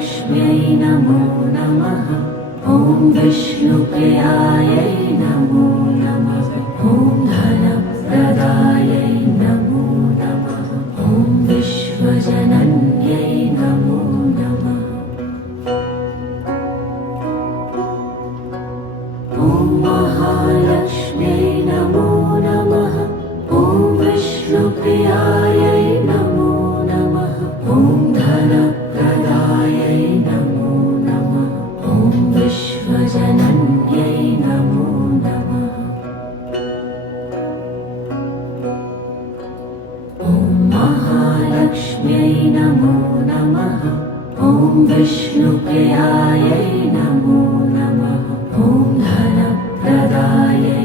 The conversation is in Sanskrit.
महालक्ष्म्यै नमो नमः। ॐ विष्णुप्रियायै नमो नमः। ॐ धनप्रदायै नमो नमः। ॐ विश्वजनन्यै नमो नमः। ॐ महालक्ष्म्यै नमो नमः। ॐ विष्णुप्रियायै नमो नमः। ॐ धनप्रदायै नमो नमः। ॐ विश्वजनन्यै नमो नमः। ॐ महालक्ष्म्यै नमो नमः। ॐ विष्णुप्रियायै नमो नमः। ॐ धनप्रदायै